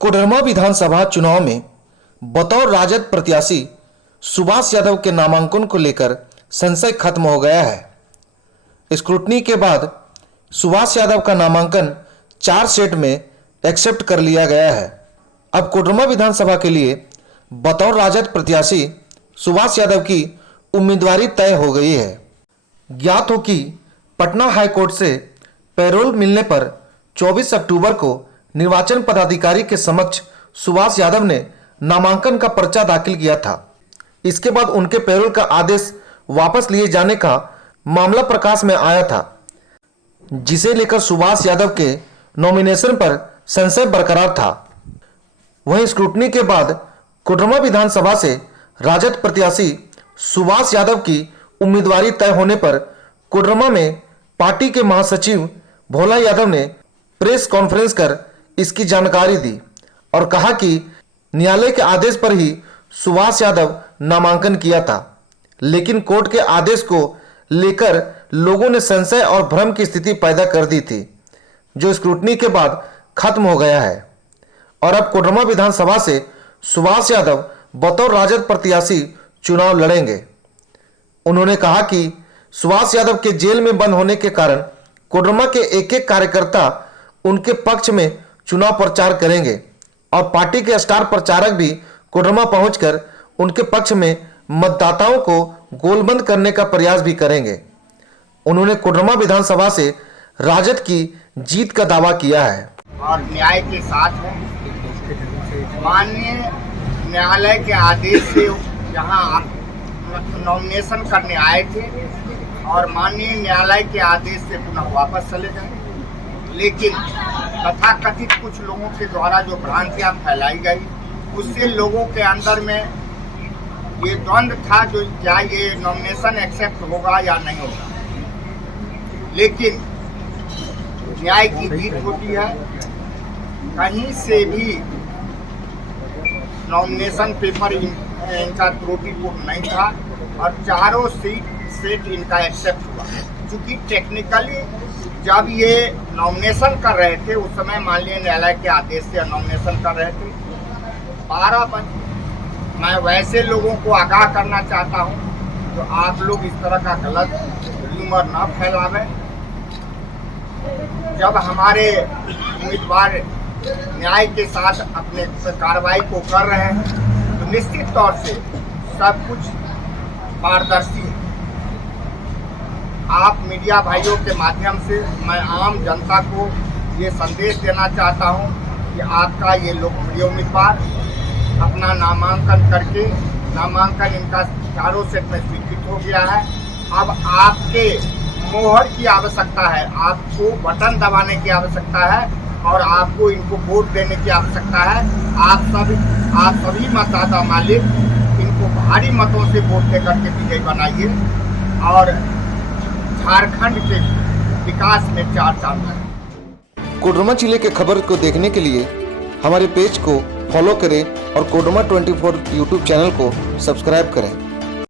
कोडरमा विधानसभा चुनाव में बतौर राजद प्रत्याशी सुभाष यादव के नामांकन को लेकर संशय खत्म हो गया है। स्क्रूटनी के बाद सुभाष यादव का नामांकन 4 सेट में एक्सेप्ट कर लिया गया है। अब कोडरमा विधानसभा के लिए बतौर राजद प्रत्याशी सुभाष यादव की उम्मीदवारी तय हो गई है। ज्ञात हो कि पटना हाईकोर्ट से पैरोल मिलने पर 24 अक्टूबर को निर्वाचन पदाधिकारी के समक्ष सुभाष यादव ने नामांकन का पर्चा दाखिल किया था। इसके बाद उनके पैरोल का आदेश वापस लिए जाने का मामला प्रकाश में आया था, जिसे लेकर सुभाष यादव के नॉमिनेशन पर संशय बरकरार था। वहीं स्क्रूटनी के बाद कोडरमा विधानसभा से राजद प्रत्याशी सुभाष यादव की उम्मीदवारी तय होने पर कोडरमा में पार्टी के महासचिव भोला यादव ने प्रेस कॉन्फ्रेंस कर इसकी जानकारी दी और कहा कि न्यायालय के आदेश पर ही सुभाष यादव नामांकन किया था, लेकिन कोर्ट के आदेश को लेकर लोगों ने संशय और भ्रम की स्थिति पैदा कर दी थी, जो स्क्रूटनी के बाद खत्म हो गया है। और अब कोडरमा विधानसभा से सुभाष यादव बतौर राजद प्रत्याशी चुनाव लड़ेंगे। उन्होंने कहा कि सुभाष यादव के जेल में बंद होने के कारण कोडरमा के एक कार्यकर्ता उनके पक्ष में चुनाव प्रचार करेंगे और पार्टी के स्टार प्रचारक भी कोडरमा पहुंचकर उनके पक्ष में मतदाताओं को गोलबंद करने का प्रयास भी करेंगे। उन्होंने कोडरमा विधानसभा से राजद की जीत का दावा किया है और न्याय के साथ है। माननीय न्यायालय के आदेश से यहाँ नॉमिनेशन करने आए थे और माननीय न्यायालय के आदेश से पुनः वापस चले गए, लेकिन तथाकथित कुछ लोगों के द्वारा जो भ्रांतियां फैलाई गई, उससे लोगों के अंदर में ये द्वंद्व था जो क्या ये नॉमिनेशन एक्सेप्ट होगा या नहीं होगा। लेकिन न्याय की जीत होती है। कहीं से भी नॉमिनेशन पेपर इनका त्रुटिपूर्ण नहीं था और चारों सेट इनका एक्सेप्ट हुआ। क्योंकि टेक्निकली जब ये नॉमिनेशन कर रहे थे उस समय माननीय न्यायालय के आदेश से नॉमिनेशन कर रहे थे 12 बजे। मैं वैसे लोगों को आगाह करना चाहता हूं तो आप लोग इस तरह का गलत र्यूमर ना फैलावें। जब हमारे उम्मीदवार न्याय के साथ अपने कार्रवाई को कर रहे हैं तो निश्चित तौर से सब कुछ पारदर्शी है। आप मीडिया भाइयों के माध्यम से मैं आम जनता को ये संदेश देना चाहता हूँ कि आपका ये लोकप्रिय उम्मीदवार अपना नामांकन करके नामांकन इनका चारों सेट में स्वीकृत हो गया है। अब आपके मोहर की आवश्यकता है, आपको बटन दबाने की आवश्यकता है और आपको इनको वोट देने की आवश्यकता है। आप सभी मतदाता मालिक इनको भारी मतों से वोट दे करके विजयी बनाइए और झारखंड के विकास में 4 चांद लगाएं। कोडरमा जिले के खबर को देखने के लिए हमारे पेज को फॉलो करें और कोडरमा 24 यूट्यूब चैनल को सब्सक्राइब करें।